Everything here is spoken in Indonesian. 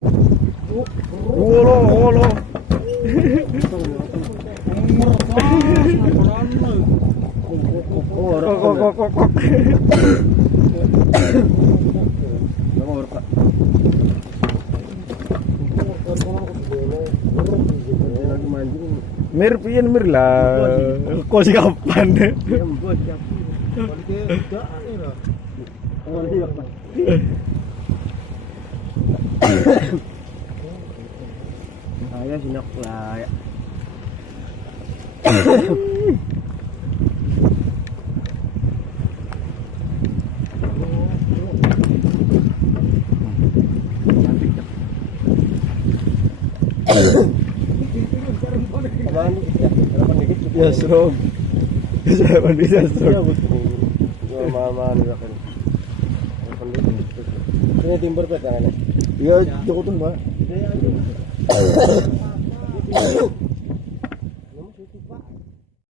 Olo. Kok. Mir pian mir lah. Kok sih kapan deh? Saya sinok lah ya. Ya serong. Saya mandi ya serong. Mama nih kan. Ini timber petangannya. Ya cukup tuh, Mbak.